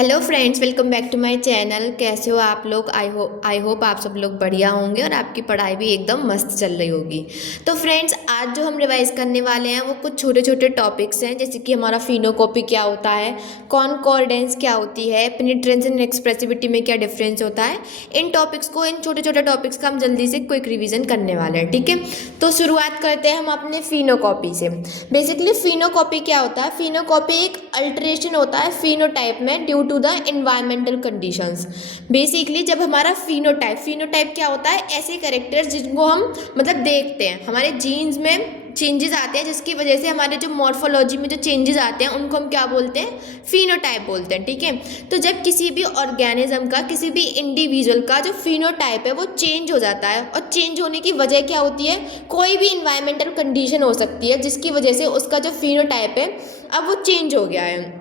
Hello friends, welcome back to my channel. कैसे हो आप लोग? आई होप आप सब लोग बढ़िया होंगे और आपकी पढ़ाई भी एकदम मस्त चल रही होगी। तो फ्रेंड्स, आज जो हम रिवाइज करने वाले हैं वो कुछ छोटे छोटे टॉपिक्स हैं, जैसे कि हमारा फिनोकॉपी क्या होता है, कॉनकॉर्डेंस क्या होती है, पेनिट्रेंस एंड एक्सप्रेसिविटी में क्या डिफरेंस होता है। इन छोटे छोटे टॉपिक्स का हम जल्दी से क्विक रिविजन करने वाले हैं, ठीक है। तो शुरुआत करते हैं हम अपने फिनोकॉपी से। बेसिकली फिनोकॉपी क्या होता है? फिनोकॉपी एक अल्टरेशन होता है फिनोटाइप में due to the environmental conditions. Basically जब हमारा फिनोटाइप क्या होता है? ऐसे कैरेक्टर्स जिनको हम मतलब देखते हैं, हमारे जीन्स में चेंजेस आते हैं, जिसकी वजह से हमारे जो मॉर्फोलॉजी में जो चेंजेस आते हैं उनको हम क्या बोलते हैं? फिनोटाइप बोलते हैं, ठीक है। तो जब किसी भी ऑर्गेनिज्म का, किसी भी इंडिविजुअल का जो फिनोटाइप है वो चेंज हो जाता है, और चेंज होने की वजह क्या होती है? कोई भी इन्वायरमेंटल कंडीशन हो सकती है जिसकी वजह से उसका जो फिनोटाइप है अब वो चेंज हो गया है,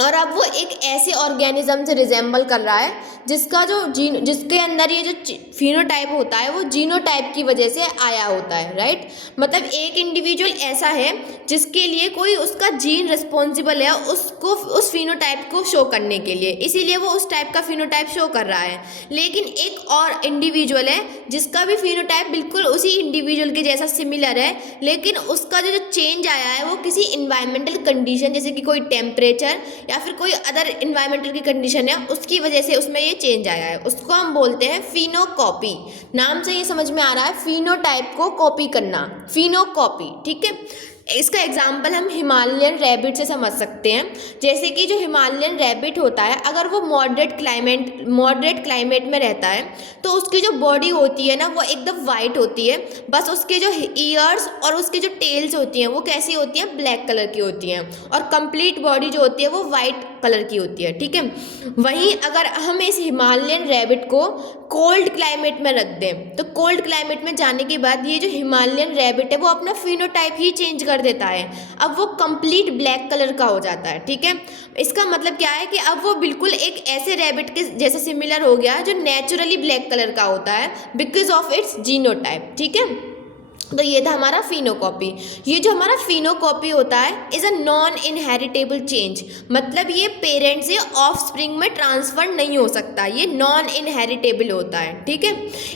और अब वो एक ऐसे ऑर्गेनिज्म से रिजेंबल कर रहा है जिसका जो जिसके अंदर ये जो फिनोटाइप होता है वो जीनोटाइप की वजह से आया होता है, राइट। मतलब एक इंडिविजुअल ऐसा है जिसके लिए कोई उसका जीन रिस्पॉन्सिबल है उसको उस फिनोटाइप को शो करने के लिए, इसीलिए वो उस टाइप का फिनोटाइप शो कर रहा है। लेकिन एक और इंडिविजुअल है जिसका भी फिनोटाइप बिल्कुल उसी इंडिविजुअल के जैसा सिमिलर है, लेकिन उसका जो चेंज आया है वो किसी इन्वायरमेंटल कंडीशन, जैसे कि कोई टेम्परेचर या फिर कोई अदर इन्वायरमेंटल की कंडीशन है उसकी वजह से उसमें ये चेंज आया है, उसको हम बोलते हैं फिनोकॉपी। नाम से ये समझ में आ रहा है, फिनोटाइप को कॉपी करना, फिनोकॉपी, ठीक है। इसका एग्जाम्पल हम हिमालयन रैबिट से समझ सकते हैं। जैसे कि जो हिमालयन रैबिट होता है, अगर वो मॉडरेट क्लाइमेट में रहता है तो उसकी जो बॉडी होती है ना वो एकदम वाइट होती है, बस उसके जो ईयर्स और उसकी जो टेल्स होती हैं वो कैसी होती हैं? ब्लैक कलर की होती हैं, और कंप्लीट बॉडी जो होती है वो वाइट कलर की होती है, ठीक है। वहीं अगर हम इस हिमालयन रैबिट को कोल्ड क्लाइमेट में रख दें तो कोल्ड क्लाइमेट में जाने के बाद ये जो हिमालयन रैबिट है वो अपना फिनोटाइप ही चेंज कर देता है, अब वो कंप्लीट ब्लैक कलर का हो जाता है, ठीक है। इसका मतलब क्या है कि अब वो बिल्कुल एक ऐसे रैबिट के जैसा सिमिलर हो गया है जो नेचुरली ब्लैक कलर का होता है बिकॉज ऑफ इट्स जीनोटाइप, ठीक है। तो ये था हमारा फिनोकॉपी। ये जो हमारा फिनोकॉपी होता है is a non inheritable change, मतलब ये पेरेंट से ऑफस्प्रिंग में ट्रांसफर नहीं हो सकता, ये नॉन इनहेरिटेबल होता है, ठीक है।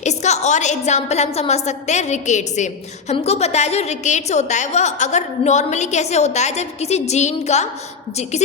इसका और एग्जांपल हम समझ सकते हैं रिकेट से। हमको पता है जो रिकेट्स होता है वह अगर नॉर्मली कैसे होता है, जब किसी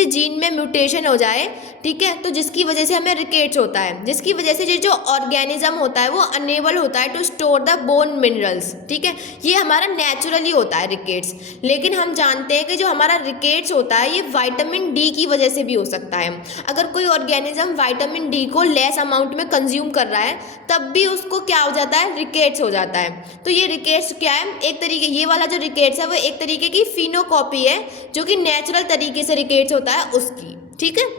जीन में म्यूटेशन हो जाए, ठीक है, तो जिसकी वजह से हमें रिकेट्स होता है, जिसकी वजह से जो ऑर्गेनिज्म होता है वो अनेबल होता है to store the bone minerals, ठीक है। ये हमारा नेचुरली होता है रिकेट्स। लेकिन हम जानते हैं कि जो हमारा रिकेट्स होता है ये विटामिन डी की वजह से भी हो सकता है। अगर कोई ऑर्गेनिज्म विटामिन डी को लेस अमाउंट में कंज्यूम कर रहा है तब भी उसको क्या हो जाता है? रिकेट्स हो जाता है। तो ये रिकेट्स क्या है? एक तरीके, ये वाला जो रिकेट्स है वो एक तरीके की फिनोकॉपी है, जो कि नेचुरल तरीके से रिकेट्स होता है उसकी, ठीक है।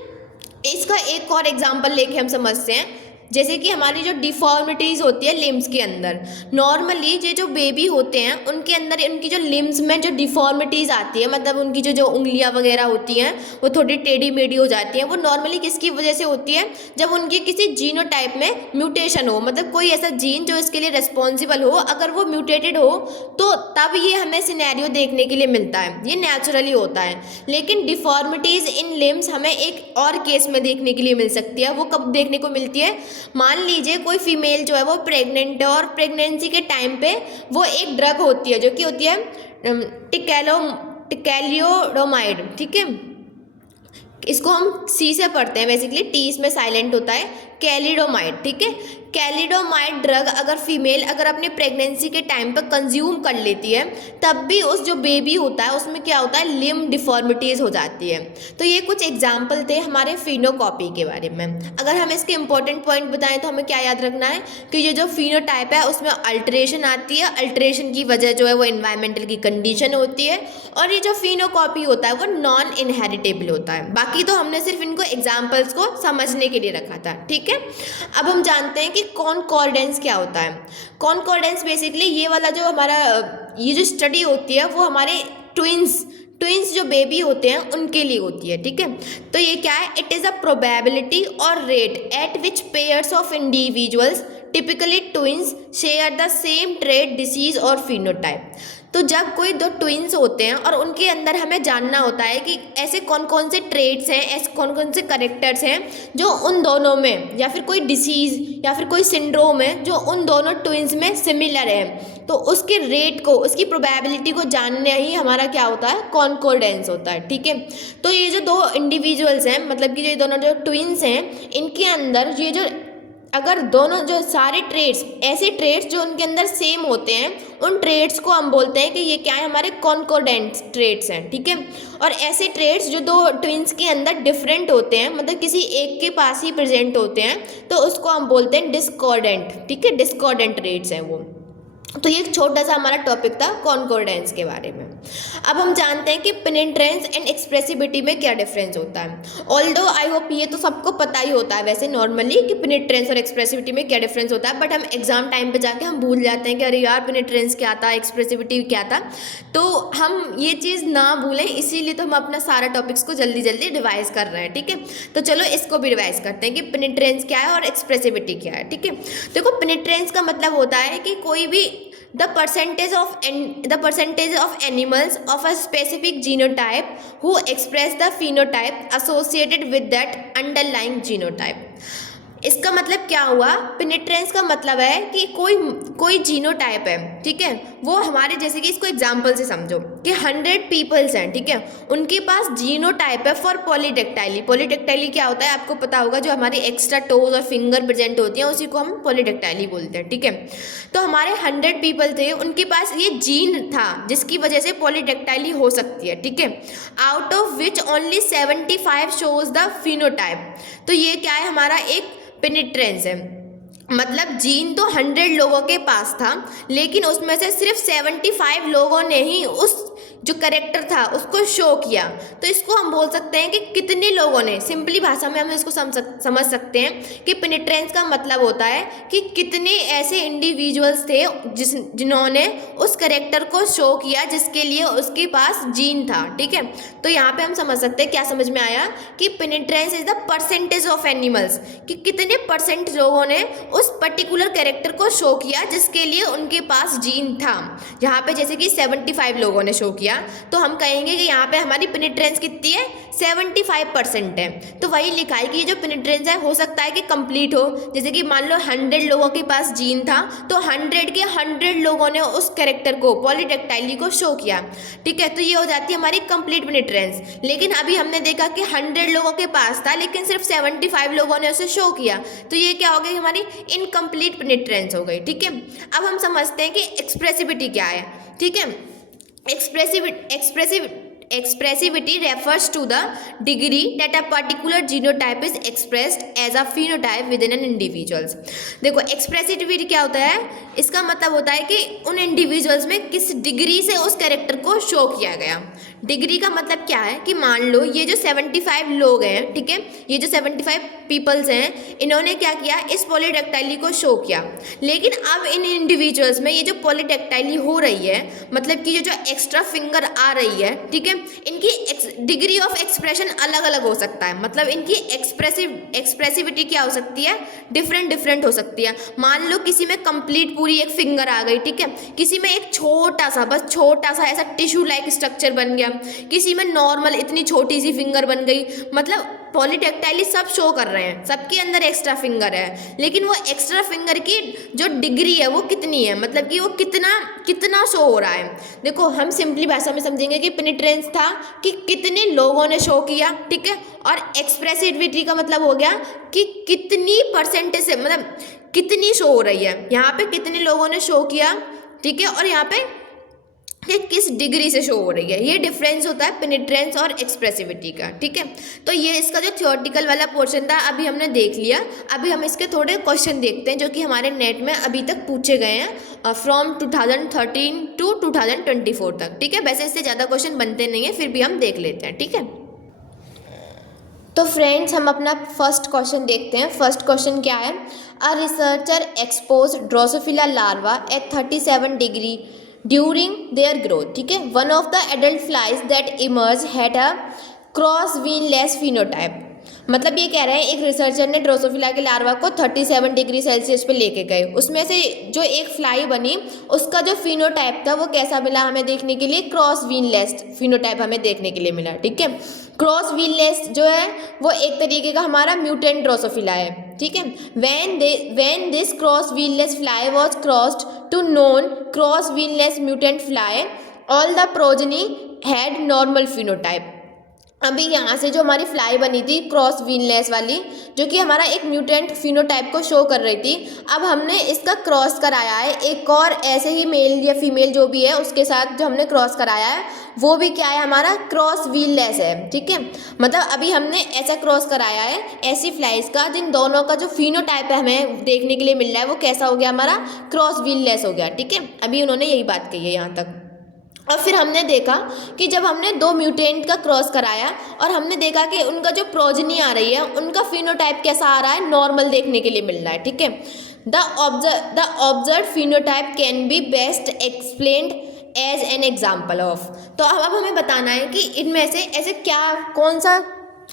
इसका एक और एग्जाम्पल लेके हम समझते हैं, जैसे कि हमारी जो डिफॉर्मिटीज़ होती है लिम्स के अंदर, नॉर्मली ये जो बेबी होते हैं उनके अंदर उनकी जो लिम्स में जो डिफॉर्मिटीज़ आती है, मतलब उनकी जो उंगलियां वगैरह होती हैं वो थोड़ी टेढ़ी मेढ़ी हो जाती हैं, वो नॉर्मली किसकी वजह से होती है? जब उनके किसी जीनोटाइप में म्यूटेशन हो, मतलब कोई ऐसा जीन जो इसके लिए रिस्पॉन्सिबल हो, अगर वो म्यूटेटेड हो तो तब ये हमें सिनेरियो देखने के लिए मिलता है, ये नेचुरली होता है। लेकिन डिफॉर्मिटीज़ इन लिम्स हमें एक और केस में देखने के लिए मिल सकती है। वो कब देखने को मिलती है? मान लीजिए कोई फीमेल जो है वो प्रेग्नेंट है, और प्रेगनेंसी के टाइम पे वो एक ड्रग होती है जो कि होती है टिकैलियोडोमाइड, ठीक है। इसको हम सी से पढ़ते हैं, बेसिकली टी इसमें साइलेंट होता है, कैलिडोमाइड, ठीक है। कैलिडोमाइड ड्रग अगर फीमेल अगर अपने प्रेगनेंसी के टाइम पर कंज्यूम कर लेती है तब भी उस जो बेबी होता है उसमें क्या होता है? लिम्ब डिफॉर्मिटीज़ हो जाती है। तो ये कुछ एग्जाम्पल थे हमारे फिनोकॉपी के बारे में। अगर हम इसके इंपॉर्टेंट पॉइंट बताएं तो हमें क्या याद रखना है कि ये जो फिनोटाइप है उसमें अल्टरेशन आती है, अल्टरेशन की वजह जो है वो इन्वायरमेंटल की कंडीशन होती है, और ये जो फिनोकॉपी होता है वो नॉन इनहेरिटेबल होता है। बाकी तो हमने सिर्फ इनको एग्जाम्पल्स को समझने के लिए रखा था, ठीक है। अब हम जानते हैं कि कॉनकॉर्डेंस क्या होता है। कॉनकॉर्डेंस बेसिकली ये वाला जो हमारा ये जो स्टडी होती है वो हमारे ट्विंस जो बेबी होते हैं उनके लिए होती है, ठीक है। तो ये क्या है? इट इज़ अ प्रोबेबिलिटी और rate at which pairs of individuals typically twins share the same trait, disease और फिनोटाइप। तो जब कोई दो ट्विन्स होते हैं और उनके अंदर हमें जानना होता है कि ऐसे कौन कौन से ट्रेड्स हैं, ऐसे कौन कौन से करेक्टर्स हैं जो उन दोनों में, या फिर कोई डिसीज़ या फिर कोई सिंड्रोम है जो उन दोनों ट्विन्स में सिमिलर है, तो उसके रेट को, उसकी प्रोबेबिलिटी को जानना ही हमारा क्या होता है, कॉन्कोर्डेंस होता है। ठीक है, तो ये जो दो इंडिविजुअल्स हैं, मतलब कि ये दोनों जो ट्विन्स हैं, इनके अंदर ये जो अगर दोनों जो सारे ट्रेड्स, ऐसे ट्रेड्स जो उनके अंदर सेम होते हैं, उन ट्रेड्स को हम बोलते हैं कि ये क्या है, हमारे कॉन्कोर्डेंट ट्रेड्स हैं। ठीक है, और ऐसे ट्रेड्स जो दो ट्विन्स के अंदर डिफरेंट होते हैं, मतलब किसी एक के पास ही प्रेजेंट होते हैं, तो उसको हम बोलते हैं डिस्कॉर्डेंट। ठीक है, डिस्कॉर्डेंट ट्रेड्स हैं वो। तो ये एक छोटा सा हमारा टॉपिक था कॉन्कोर्डेंस के बारे में। अब हम जानते हैं कि पेनिट्रेंस एंड एक्सप्रेसिविटी में क्या डिफरेंस होता है। ऑल्दो आई होप ये तो सबको पता ही होता है वैसे नॉर्मली कि पेनिट्रेंस और एक्सप्रेसिविटी में क्या डिफरेंस होता है, बट हम एग्जाम टाइम पे जाके हम भूल जाते हैं कि अरे यार पेनिट्रेंस क्या था, एक्सप्रेसिविटी क्या था। तो हम ये चीज़ ना भूलें, इसीलिए तो हम अपना सारा टॉपिक्स को जल्दी जल्दी रिवाइज कर रहे हैं। ठीक है, तो चलो इसको भी रिवाइज करते हैं कि पेनिट्रेंस क्या है और एक्सप्रेसिविटी क्या है। ठीक है, देखो पेनिट्रेंस का मतलब होता है कि कोई भी the percentage of animals of a specific genotype who express the phenotype associated with that underlying genotype। इसका मतलब क्या हुआ, पेनिट्रेंस का मतलब है कि कोई जीनोटाइप है, ठीक है, वो हमारे जैसे कि इसको एग्जांपल से समझो कि 100 पीपल्स हैं, ठीक है, उनके पास जीनोटाइप है फॉर पॉलीडेक्टाइली। पॉलीडेक्टाइली क्या होता है आपको पता होगा, जो हमारी एक्स्ट्रा टोज और फिंगर प्रेजेंट होती हैं उसी को हम पॉलीडेक्टाइली बोलते हैं। ठीक है, तो हमारे 100 पीपल थे, उनके पास ये जीन था जिसकी वजह से पॉलीडेक्टाइली हो सकती है। ठीक है, out of which only 75 shows the phenotype. तो ये क्या है, हमारा एक पेनिट्रेंस है, मतलब जीन तो 100 लोगों के पास था, लेकिन उसमें से सिर्फ 75 लोगों ने ही उस जो करेक्टर था उसको शो किया। तो इसको हम बोल सकते हैं कि कितने लोगों ने, सिंपली भाषा में हम इसको समझ सकते हैं कि पेनिट्रेंस का मतलब होता है कि कितने ऐसे इंडिविजुअल्स थे जिन्होंने उस करेक्टर को शो किया जिसके लिए उसके पास जीन था। ठीक है, तो यहाँ पे हम समझ सकते हैं, क्या समझ में आया कि penetrance is the percentage of animals, कि कितने परसेंट लोगों ने उस पर्टिकुलर कैरेक्टर को शो किया जिसके लिए उनके पास जीन था। यहाँ पे जैसे कि 75 लोगों ने शो किया, तो हम कहेंगे कि यहाँ पे हमारी पेनिट्रेंस कितनी है, 75% है। तो वही लिखा है कि ये जो पेनिट्रेंस है हो सकता है कि कंप्लीट हो, जैसे कि मान लो 100 लोगों के पास जीन था, तो 100 के 100 लोगों ने उस कैरेक्टर को, पॉलीडेक्टाइली को शो किया। ठीक है, तो ये हो जाती है हमारी कंप्लीट पेनिट्रेंस। लेकिन अभी हमने देखा कि 100 लोगों के पास था लेकिन सिर्फ 75 लोगों ने उसे शो किया, तो ये क्या हो गई, हमारी इनकम्प्लीट पेनिट्रेंस हो गई। ठीक है, अब हम समझते हैं कि एक्सप्रेसिविटी क्या है। ठीक है, expressivity refers to the degree that a particular genotype is expressed as a phenotype within an individuals। देखो एक्सप्रेसिविटी क्या होता है, इसका मतलब होता है कि उन इंडिविजुअल्स में किस डिग्री से उस कैरेक्टर को शो किया गया। डिग्री का मतलब क्या है कि मान लो ये जो 75 लोग हैं, ठीक है, ये जो 75 पीपल्स हैं, इन्होंने क्या किया, इस पॉलीडेक्टाइली को शो किया, लेकिन अब इन इंडिविजुअल्स में ये जो पॉलीडेक्टाइली हो रही है, मतलब कि ये जो एक्स्ट्रा फिंगर आ रही है, ठीक है, इनकी डिग्री ऑफ एक्सप्रेशन अलग अलग हो सकता है, मतलब इनकी एक्सप्रेसिविटी क्या हो सकती है, डिफरेंट हो सकती है। मान लो किसी में कंप्लीट पूरी एक फिंगर आ गई, ठीक है, किसी में एक छोटा सा, बस छोटा सा ऐसा टिश्यू लाइक स्ट्रक्चर बन गया, किसी में नॉर्मल इतनी छोटी सी फिंगर बन गई, मतलब पॉलीडेक्टाइली सब शो कर रहे हैं, सबके अंदर एक्स्ट्रा फिंगर है, लेकिन वो एक्स्ट्रा फिंगर की जो डिग्री है वो कितनी है, मतलब कि वो कितना शो हो रहा है। देखो हम सिंपली भाषा में समझेंगे कि पेनिट्रेंस था कि कितने लोगों ने शो किया, ठीक है, और एक्सप्रेसिविटी का मतलब हो गया कि कितनी परसेंटेज से, मतलब कितनी शो हो रही है, यहाँ पे कितने लोगों ने शो किया, ठीक है, और यहाँ पे कि किस डिग्री से शो हो रही है। ये डिफरेंस होता है पेनिट्रेंस और एक्सप्रेसिविटी का। ठीक है, तो ये इसका जो थियोरेटिकल वाला पोर्शन था अभी हमने देख लिया। अभी हम इसके थोड़े क्वेश्चन देखते हैं जो कि हमारे नेट में अभी तक पूछे गए हैं फ्रॉम 2013 टू 2024 तक। ठीक है, वैसे इससे ज़्यादा क्वेश्चन बनते नहीं हैं, फिर भी हम देख लेते हैं। ठीक है, तो फ्रेंड्स हम अपना फर्स्ट क्वेश्चन देखते हैं। फर्स्ट क्वेश्चन क्या है, a researcher expose Drosophila larva at 37 degree during their growth. ठीक है, one of the adult flies that emerge had a cross veinless phenotype. मतलब ये कह रहे हैं एक रिसर्चर ने ड्रोसोफिला के लार्वा को 37 डिग्री सेल्सियस पे लेके गए, उसमें से जो एक फ्लाई बनी उसका जो फिनोटाइप था वो कैसा मिला हमें देखने के लिए, क्रॉस वीनलेस फिनोटाइप हमें देखने के लिए मिला। ठीक है, क्रॉस वीनलेस जो है वो एक तरीके का हमारा म्यूटेंट ड्रोसोफिला है। ठीक है, when this cross veinless fly was crossed to non cross veinless mutant fly, all the progeny had normal phenotype. अभी यहाँ से जो हमारी फ्लाई बनी थी क्रॉस वीनलेस वाली, जो कि हमारा एक म्यूटेंट फिनोटाइप को शो कर रही थी, अब हमने इसका क्रॉस कराया है एक और ऐसे ही मेल या फीमेल जो भी है उसके साथ जो हमने क्रॉस कराया है वो भी क्या है, हमारा क्रॉस वीनलेस है। ठीक है, मतलब अभी हमने ऐसा क्रॉस कराया है ऐसी फ्लाइज का जिन दोनों का जो फिनोटाइप है हमें देखने के लिए मिल रहा है वो कैसा हो गया, हमारा क्रॉस वीनलेस हो गया। ठीक है, अभी उन्होंने यही बात कही है यहाँ तक। और फिर हमने देखा कि जब हमने दो म्यूटेंट का क्रॉस कराया और हमने देखा कि उनका जो प्रोजेनी आ रही है उनका फिनोटाइप कैसा आ रहा है, नॉर्मल देखने के लिए मिल रहा है। ठीक है, the observe phenotype can be best explained as an example of. तो अब हमें बताना है कि इनमें से ऐसे क्या कौन सा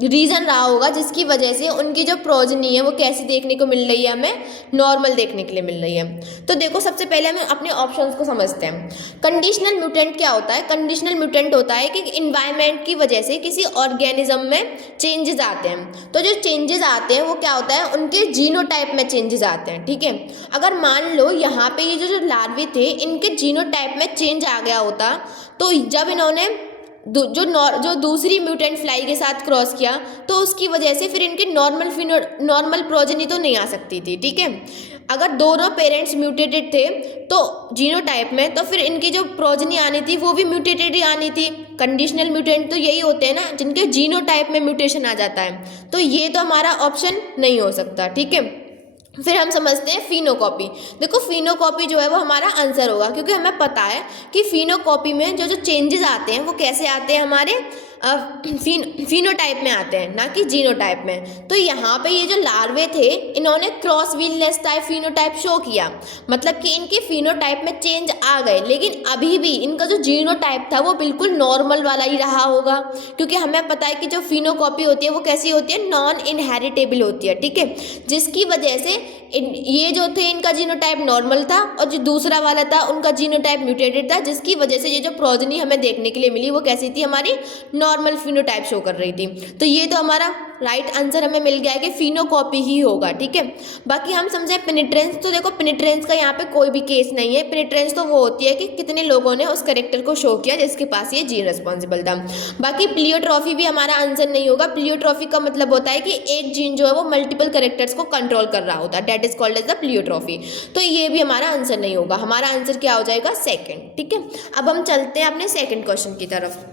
रीज़न रहा होगा जिसकी वजह से उनकी जो प्रोजेनी है वो कैसी देखने को मिल रही है, हमें नॉर्मल देखने के लिए मिल रही है। तो देखो सबसे पहले हम अपने ऑप्शंस को समझते हैं। कंडीशनल म्यूटेंट क्या होता है, कंडीशनल म्यूटेंट होता है कि इन्वायरमेंट की वजह से किसी ऑर्गेनिज्म में चेंजेस आते हैं। तो जो चेंजेस आते हैं वो क्या होता है, उनके जीनोटाइप में चेंजेस आते हैं। ठीक है, अगर मान लो यहाँ पे ये जो लार्वे थे इनके जीनोटाइप में चेंज आ गया होता तो जब इन्होंने जो दूसरी म्यूटेंट फ्लाई के साथ क्रॉस किया तो उसकी वजह से फिर इनके नॉर्मल प्रोजेनी तो नहीं आ सकती थी। ठीक है, अगर दोनों पेरेंट्स म्यूटेटेड थे तो जीनोटाइप में, तो फिर इनकी जो प्रोजेनी आनी थी वो भी म्यूटेटेड ही आनी थी। कंडीशनल म्यूटेंट तो यही होते हैं ना जिनके जीनोटाइप में म्यूटेशन आ जाता है, तो ये तो हमारा ऑप्शन नहीं हो सकता। ठीक है, फिर हम समझते हैं फिनोकॉपी। देखो फिनोकॉपी जो है वो हमारा आंसर होगा, क्योंकि हमें पता है कि फिनोकॉपी में जो चेंजेस आते हैं वो कैसे आते हैं, हमारे फिनोटाइप में आते हैं, ना कि जीनोटाइप में। तो यहाँ पे ये जो लार्वे थे इन्होंने क्रॉस वीनलेस टाइप फिनोटाइप शो किया, मतलब कि इनके फिनोटाइप में चेंज आ गए, लेकिन अभी भी इनका जो जीनोटाइप था वो बिल्कुल नॉर्मल वाला ही रहा होगा, क्योंकि हमें पता है कि जो फिनोकॉपी होती है वो कैसी होती है, नॉन इनहेरिटेबल होती है। ठीक है, जिसकी वजह से ये जो थे इनका जीनोटाइप नॉर्मल था और जो दूसरा वाला था उनका जीनोटाइप म्यूटेटेड था, जिसकी वजह से ये जो प्रोजेनी हमें देखने के लिए मिली वो कैसी थी, हमारी नॉर्मल फिनोटाइप शो कर रही थी। तो ये तो हमारा राइट आंसर हमें मिल गया है कि फिनोकॉपी ही होगा। ठीक है, बाकी हम समझे पेनिट्रेंस। तो देखो पेनिट्रेंस का यहाँ पे कोई भी केस नहीं है। पेनिट्रेंस तो वो होती है कि कितने लोगों ने उस कैरेक्टर को शो किया जिसके पास ये जीन रिस्पॉन्सिबल था। बाकी प्लियोट्रॉफी भी हमारा आंसर नहीं होगा। प्लियोट्रॉफी का मतलब होता है कि एक जीन जो है वो मल्टीपल कैरेक्टर्स को कंट्रोल कर रहा होता है, that is called as the pleiotropy. तो ये भी हमारा आंसर नहीं होगा। हमारा आंसर क्या हो जाएगा, सेकेंड। ठीक है, अब हम चलते हैं अपने सेकेंड क्वेश्चन की तरफ।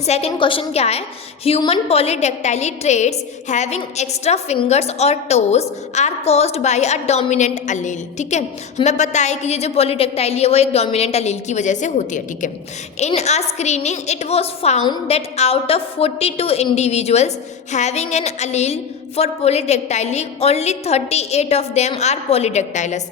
सेकेंड क्वेश्चन क्या है, human polydactyly traits having extra fingers और toes are caused by a dominant allele. ठीक है, हमें पता है कि ये जो पॉलीडेक्टाइली है वो एक डोमिनेंट अलील की वजह से होती है। ठीक है, in a screening it was found that out of 42 individuals having an allele for polydactyly only 38 of them are polydactylous.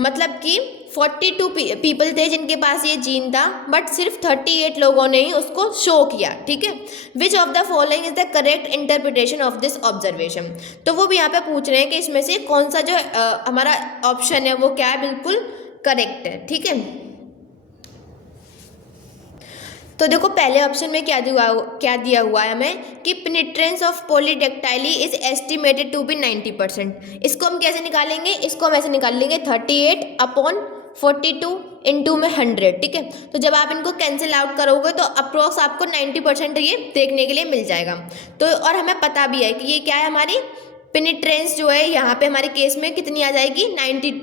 मतलब कि 42 पीपल थे जिनके पास ये जीन था, बट सिर्फ 38 लोगों ने ही उसको शो किया। ठीक है, which of the following is the correct interpretation of this observation. तो वो भी यहाँ पे पूछ रहे हैं कि इसमें से कौन सा जो हमारा ऑप्शन है वो क्या है, बिल्कुल करेक्ट है। ठीक है, तो देखो पहले ऑप्शन में क्या दिया हुआ है हमें कि penetrance of polydactyly is estimated to be 90%। इसको हम कैसे निकालेंगे, इसको हम ऐसे निकाल लेंगे 38 अपॉन 42 इंटू में 100। ठीक है, तो जब आप इनको कैंसिल आउट करोगे तो अप्रोक्स आपको 90% ये देखने के लिए मिल जाएगा। तो और हमें पता भी है कि ये क्या है, हमारी पेनिट्रेंस जो है यहाँ पे हमारे केस में कितनी आ जाएगी,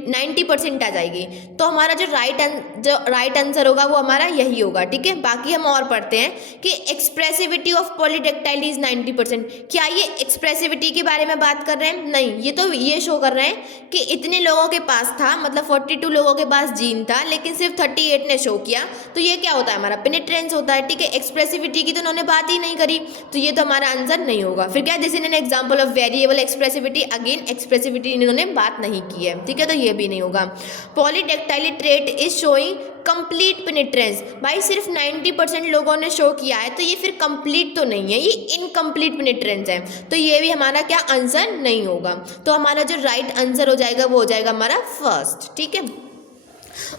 90% आ जाएगी। तो हमारा जो राइट आंसर होगा वो हमारा यही होगा। ठीक है, बाकी हम और पढ़ते हैं कि एक्सप्रेसिविटी ऑफ पॉलीडेक्टाइली इज 90%। क्या ये एक्सप्रेसिविटी के बारे में बात कर रहे हैं, नहीं, ये तो ये शो कर रहे हैं कि इतने लोगों के पास था, मतलब 42 लोगों के पास जीन था, लेकिन सिर्फ 38 ने शो किया। तो ये क्या होता है, हमारा पेनिट्रेंस होता है। ठीक है, एक्सप्रेसिविटी की तो उन्होंने बात ही नहीं करी, तो ये तो हमारा आंसर नहीं होगा। फिर क्या, this is an example of variable expressivity, again expressivity इन्होंने बात नहीं की है, ठीक है, तो ये भी नहीं होगा। Polydactyly trait is showing complete penetrance, भाई सिर्फ 90% लोगों ने शो किया है, तो ये फिर कंप्लीट तो नहीं है, ये इनकम्प्लीट पेनिट्रेंस है, तो ये भी हमारा क्या आंसर नहीं होगा। तो हमारा जो राइट आंसर हो जाएगा वो हो जाएगा हमारा फर्स्ट, ठीक है।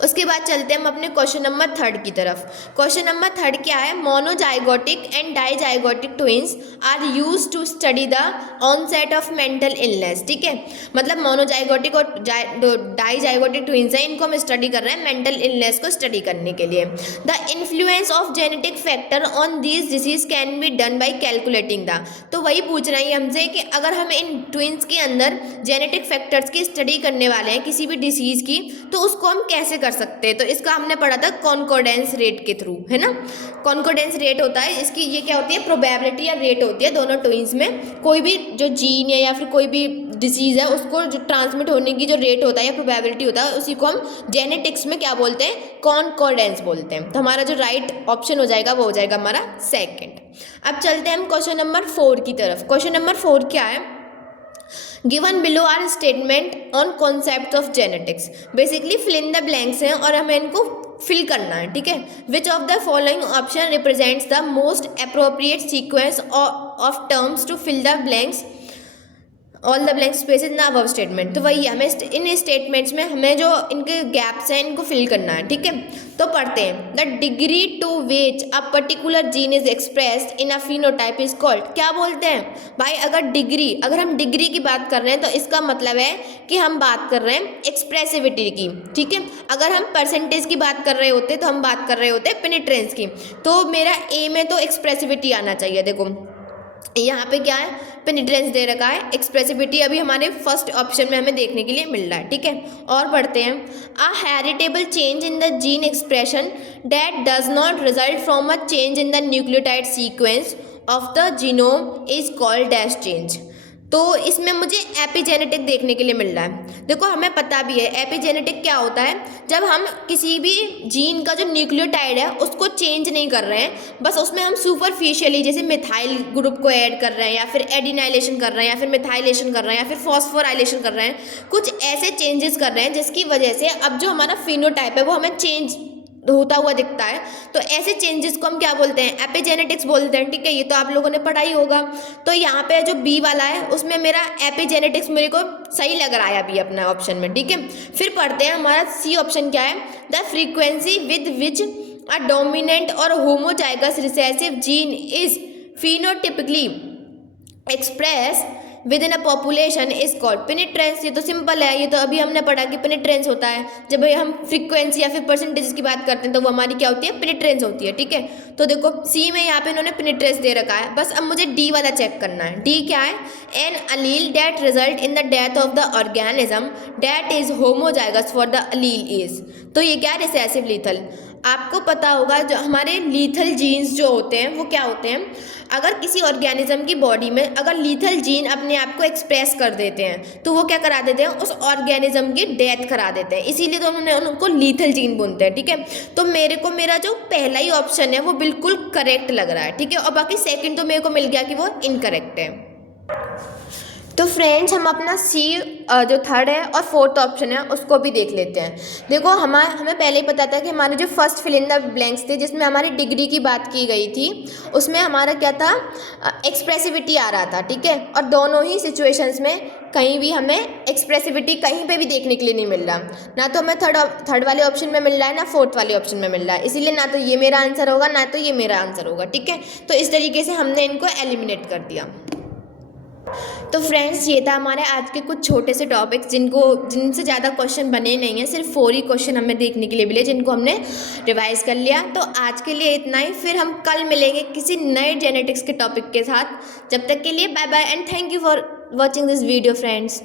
उसके बाद चलते हैं हम अपने क्वेश्चन नंबर 3 की तरफ। क्वेश्चन नंबर 3 क्या है, monozygotic and dizygotic twins are use to study the onset of mental illness, ठीक है, मतलब मोनोजाइगोटिक और डाइजाइगोटिक ट्विंस हैं, इनको हम स्टडी कर रहे हैं मेंटल इलनेस को स्टडी करने के लिए। The influence of genetic factor on this disease can be done by calculating the, तो वही पूछ रहे हैं हमसे कि अगर हम इन ट्विंस के अंदर जेनेटिक फैक्टर्स की स्टडी करने वाले हैं किसी भी डिसीज की, तो उसको हम कैसे कर सकते हैं। तो इसका हमने पढ़ा था कॉन्कोर्डेंस रेट के थ्रू, है ना। कॉन्कोर्डेंस रेट होता है इसकी, ये क्या होती है, प्रोबेबिलिटी या रेट होती है दोनों ट्विंस में, कोई भी जो जीन है या फिर कोई भी डिसीज़ है उसको जो ट्रांसमिट होने की जो रेट होता है या प्रोबेबिलिटी होता है, उसी को हम जेनेटिक्स में क्या बोलते हैं, कॉन्कोर्डेंस बोलते हैं। तो हमारा जो राइट ऑप्शन हो जाएगा वो हो जाएगा हमारा सेकेंड। अब चलते हैं हम क्वेश्चन नंबर 4 की तरफ। क्वेश्चन नंबर 4 क्या है, given below are statement on concept of genetics, basically fill in the blanks हैं और हमें इनको फिल करना है, ठीक है। Which of the following option represents the most appropriate sequence of terms to fill the blanks all the blank spaces in above statement, तो वही हमें इन स्टेटमेंट्स में हमें जो इनके गैप्स हैं इनको फिल करना है, ठीक है। तो पढ़ते हैं, the degree to which a particular gene is expressed in a phenotype is called, क्या बोलते हैं भाई, अगर हम डिग्री की बात कर रहे हैं तो इसका मतलब है कि हम बात कर रहे हैं एक्सप्रेसिविटी की, ठीक है। अगर हम परसेंटेज की बात कर रहे होते तो हम बात कर रहे होते पेनिट्रेंस की, तो मेरा ए में तो एक्सप्रेसिविटी आना चाहिए। देखो यहाँ पे क्या है, पेनिट्रेंस दे रखा है, एक्सप्रेसिविटी अभी हमारे फर्स्ट ऑप्शन में हमें देखने के लिए मिल रहा है, ठीक है। और पढ़ते हैं, a heritable change in the gene expression that does not result from a change in the nucleotide sequence of the genome is called dash change, तो इसमें मुझे एपिजेनेटिक देखने के लिए मिल रहा है। देखो हमें पता भी है एपिजेनेटिक क्या होता है, जब हम किसी भी जीन का जो न्यूक्लियोटाइड है उसको चेंज नहीं कर रहे हैं, बस उसमें हम सुपरफिशियली जैसे मिथाइल ग्रुप को ऐड कर रहे हैं या फिर एडिनाइलेशन कर रहे हैं या फिर मिथाइलेशन कर रहे हैं या फिर फॉस्फोराइलेशन कर रहे हैं, कुछ ऐसे चेंजेस कर रहे हैं जिसकी वजह से अब जो हमारा फिनोटाइप है वो हमें चेंज होता हुआ दिखता है, तो ऐसे चेंजेस को हम क्या बोलते हैं, एपिजेनेटिक्स बोलते हैं, ठीक है। ये तो आप लोगों ने पढ़ा ही होगा। तो यहाँ पे जो बी वाला है उसमें मेरा एपिजेनेटिक्स मेरे को सही लग रहा है अभी अपना ऑप्शन में, ठीक है। फिर पढ़ते हैं हमारा सी ऑप्शन क्या है, the frequency with which a dominant और homozygous recessive gene is phenotypically express within a population is called penetrance. ये तो सिंपल है, ये तो अभी हमने पढ़ा कि पेनिट्रेंस होता है जब हम फ्रीक्वेंसी या फिर परसेंटेज की बात करते हैं तो वो हमारी क्या होती है, पेनिट्रेंस होती है, ठीक है। तो देखो सी में यहाँ पे इन्होंने पेनिट्रेंस दे रखा है, बस अब मुझे डी वाला चेक करना है। डी क्या है, an allele that result in the death of the organism that is homozygous for the allele is, तो ये क्या है, रिसेसिव लीथल। आपको पता होगा जो हमारे लीथल जीन्स जो होते हैं वो क्या होते हैं, अगर किसी ऑर्गेनिज्म की बॉडी में अगर लीथल जीन अपने आप को एक्सप्रेस कर देते हैं तो वो क्या करा देते हैं, उस ऑर्गेनिज्म की डेथ करा देते हैं, इसीलिए तो उन्होंने उनको लीथल जीन बोलते हैं, ठीक है। तो मेरा जो पहला ही ऑप्शन है वो बिल्कुल करेक्ट लग रहा है, ठीक है, और बाकी सेकंड तो मेरे को मिल गया कि वो इनकरेक्ट है। तो फ्रेंड्स हम अपना सी जो थर्ड है और फोर्थ ऑप्शन है उसको भी देख लेते हैं। देखो हमें पहले ही पता था कि हमारे जो first fill in the blanks थे जिसमें हमारी डिग्री की बात की गई थी उसमें हमारा क्या था, एक्सप्रेसिविटी आ रहा था, ठीक है। और दोनों ही सिचुएशंस में कहीं भी हमें एक्सप्रेसिविटी कहीं पे भी देखने के लिए नहीं मिल रहा, ना तो हमें थर्ड वाले ऑप्शन में मिल रहा है ना फोर्थ वाले ऑप्शन में मिल रहा है, इसीलिए ना तो ये मेरा आंसर होगा ना तो ये मेरा आंसर होगा, ठीक है। तो इस तरीके से हमने इनको एलिमिनेट कर दिया। तो फ्रेंड्स ये था हमारे आज के कुछ छोटे से टॉपिक्स जिनसे ज़्यादा क्वेश्चन बने नहीं हैं, सिर्फ 4 ही क्वेश्चन हमें देखने के लिए मिले जिनको हमने रिवाइज कर लिया। तो आज के लिए इतना ही, फिर हम कल मिलेंगे किसी नए जेनेटिक्स के टॉपिक के साथ। जब तक के लिए bye bye and thank you for watching this video friends.